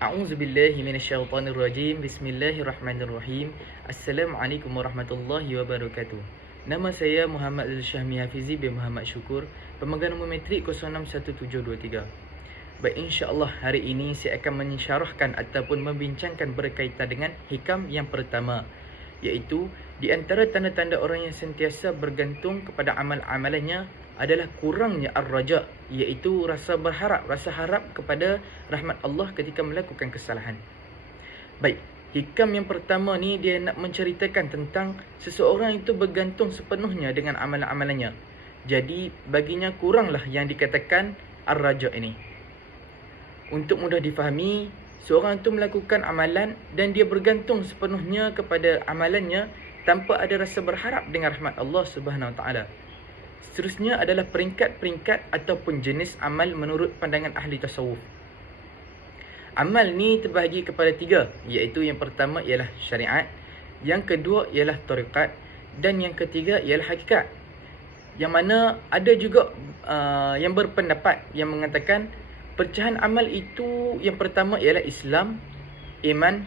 A'udzubillahi minasyaitonirrajim. Bismillahirrahmanirrahim. Assalamualaikum warahmatullahi wabarakatuh. Nama saya Muhammad Al-Syahmi Hafizi bin Muhammad Syukur, pemegang nombor metrik 061723. Baik, insya-Allah hari ini saya akan mensyarahkan ataupun membincangkan berkaitan dengan hikam yang pertama, iaitu di antara tanda-tanda orang yang sentiasa bergantung kepada amal-amalannya adalah kurangnya ar-raja, iaitu rasa berharap, rasa harap kepada rahmat Allah ketika melakukan kesalahan. Baik, hikam yang pertama ni dia nak menceritakan tentang seseorang itu bergantung sepenuhnya dengan amalan-amalannya. Jadi baginya kuranglah yang dikatakan ar-raja ini. Untuk mudah difahami, seorang itu melakukan amalan dan dia bergantung sepenuhnya kepada amalannya tanpa ada rasa berharap dengan rahmat Allah Subhanahu Wa Taala. Seterusnya adalah peringkat-peringkat ataupun jenis amal menurut pandangan ahli tasawuf. Amal ni terbahagi kepada tiga, iaitu yang pertama ialah syariat, yang kedua ialah tariqat, dan yang ketiga ialah hakikat. Yang mana ada juga yang berpendapat yang mengatakan pecahan amal itu yang pertama ialah Islam, iman,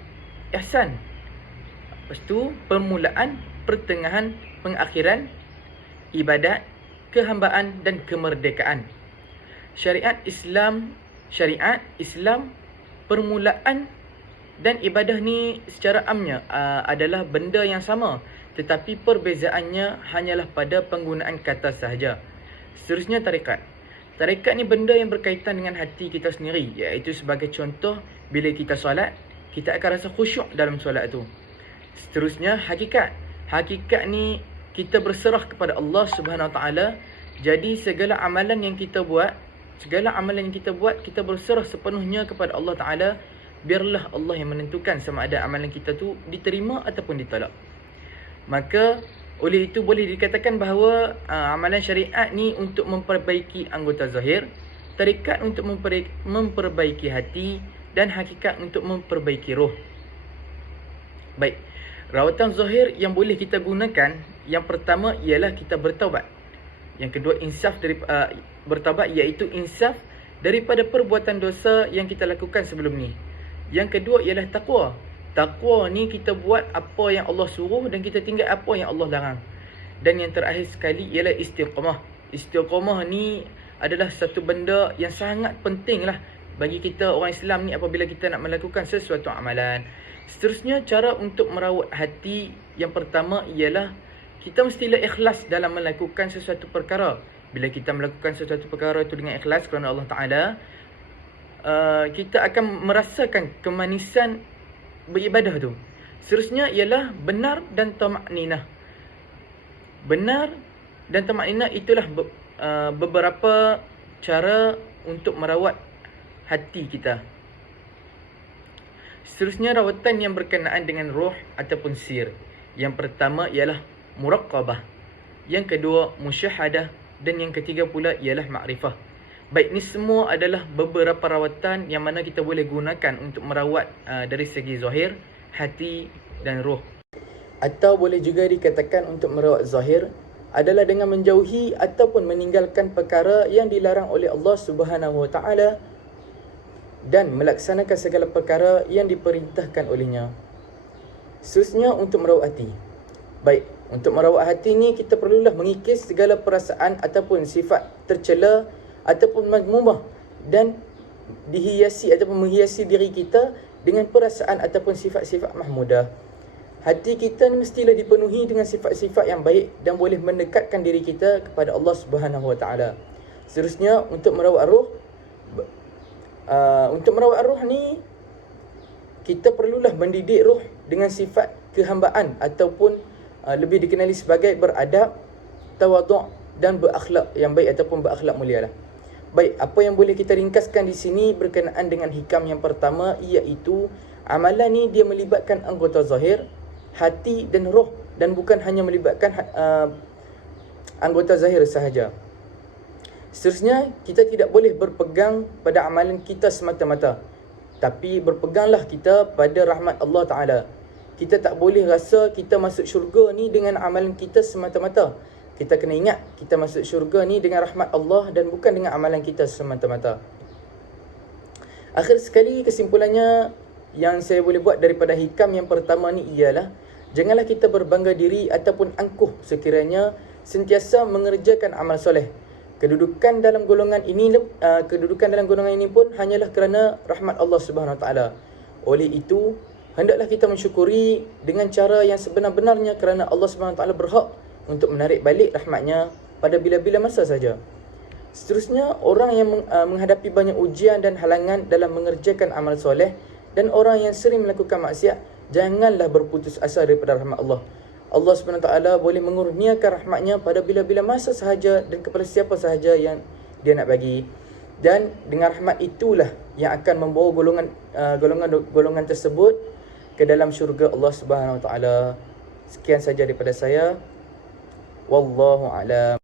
ihsan. Lepas tu permulaan, pertengahan, pengakhiran, ibadat, kehambaan dan kemerdekaan. Syariat Islam, permulaan dan ibadah ni secara amnya adalah benda yang sama, tetapi perbezaannya hanyalah pada penggunaan kata sahaja. Seterusnya tarikat. Tarikat ni benda yang berkaitan dengan hati kita sendiri, iaitu sebagai contoh bila kita solat, kita akan rasa khusyuk dalam solat tu. Seterusnya hakikat. Hakikat ni kita berserah kepada Allah Subhanahu Wa Taala. Jadi segala amalan yang kita buat, kita berserah sepenuhnya kepada Allah Taala. Biarlah Allah yang menentukan sama ada amalan kita tu diterima ataupun ditolak. Maka oleh itu boleh dikatakan bahawa amalan syariat ni untuk memperbaiki anggota zahir, tarikat untuk memperbaiki hati, dan hakikat untuk memperbaiki roh. Baik, rawatan zahir yang boleh kita gunakan, yang pertama ialah kita bertaubat. Yang kedua insaf dari bertaubat, iaitu insaf daripada perbuatan dosa yang kita lakukan sebelum ni. Yang kedua ialah taqwa. Taqwa ni kita buat apa yang Allah suruh dan kita tinggal apa yang Allah larang. Dan yang terakhir sekali ialah istiqamah. Istiqamah ni adalah satu benda yang sangat penting lah bagi kita orang Islam ni apabila kita nak melakukan sesuatu amalan. Seterusnya cara untuk merawat hati yang pertama ialah kita mestilah ikhlas dalam melakukan sesuatu perkara. Bila kita melakukan sesuatu perkara itu dengan ikhlas kerana Allah Ta'ala, kita akan merasakan kemanisan beribadah tu. Seterusnya ialah benar dan tamakninah. Benar dan tamakninah itulah beberapa cara untuk merawat hati kita. Seterusnya rawatan yang berkenaan dengan roh ataupun sir. Yang pertama ialah muraqabah, yang kedua musyahadah, dan yang ketiga pula ialah makrifah. Baik, ni semua adalah beberapa rawatan yang mana kita boleh gunakan untuk merawat dari segi zahir, hati dan roh. Atau boleh juga dikatakan untuk merawat zahir adalah dengan menjauhi ataupun meninggalkan perkara yang dilarang oleh Allah Subhanahu Wa Taala dan melaksanakan segala perkara yang diperintahkan olehnya. Seterusnya untuk merawat hati. Baik, untuk merawat hati ni kita perlulah mengikis segala perasaan ataupun sifat tercela ataupun mazmumah dan dihiasi ataupun menghiasi diri kita dengan perasaan ataupun sifat-sifat mahmudah. Hati kita ni mestilah dipenuhi dengan sifat-sifat yang baik dan boleh mendekatkan diri kita kepada Allah Subhanahu Wa Taala. Seterusnya untuk merawat roh. Untuk merawat roh ni kita perlulah mendidik roh dengan sifat kehambaan ataupun lebih dikenali sebagai beradab, tawaduk dan berakhlak yang baik ataupun berakhlak mulia lah. Baik, apa yang boleh kita ringkaskan di sini berkenaan dengan hikam yang pertama, iaitu amalan ni dia melibatkan anggota zahir, hati dan roh, dan bukan hanya melibatkan anggota zahir sahaja. Seterusnya, kita tidak boleh berpegang pada amalan kita semata-mata, tapi berpeganglah kita pada rahmat Allah Ta'ala. Kita tak boleh rasa kita masuk syurga ni dengan amalan kita semata-mata. Kita kena ingat kita masuk syurga ni dengan rahmat Allah dan bukan dengan amalan kita semata-mata. Akhir sekali, kesimpulannya yang saya boleh buat daripada hikam yang pertama ni ialah janganlah kita berbangga diri ataupun angkuh sekiranya sentiasa mengerjakan amal soleh. Kedudukan dalam golongan ini pun hanyalah kerana rahmat Allah Subhanahu Wa Taala. Oleh itu, hendaklah kita mensyukuri dengan cara yang sebenar-benarnya kerana Allah Subhanahu Wa Taala berhak untuk menarik balik rahmatnya pada bila-bila masa saja. Seterusnya, orang yang menghadapi banyak ujian dan halangan dalam mengerjakan amal soleh dan orang yang sering melakukan maksiat, janganlah berputus asa daripada rahmat Allah. Allah SWT boleh mengurniakan rahmatnya pada bila-bila masa sahaja dan kepada siapa sahaja yang dia nak bagi. Dan dengan rahmat itulah yang akan membawa golongan tersebut ke dalam syurga Allah SWT. Sekian saja daripada saya. Wallahu a'lam.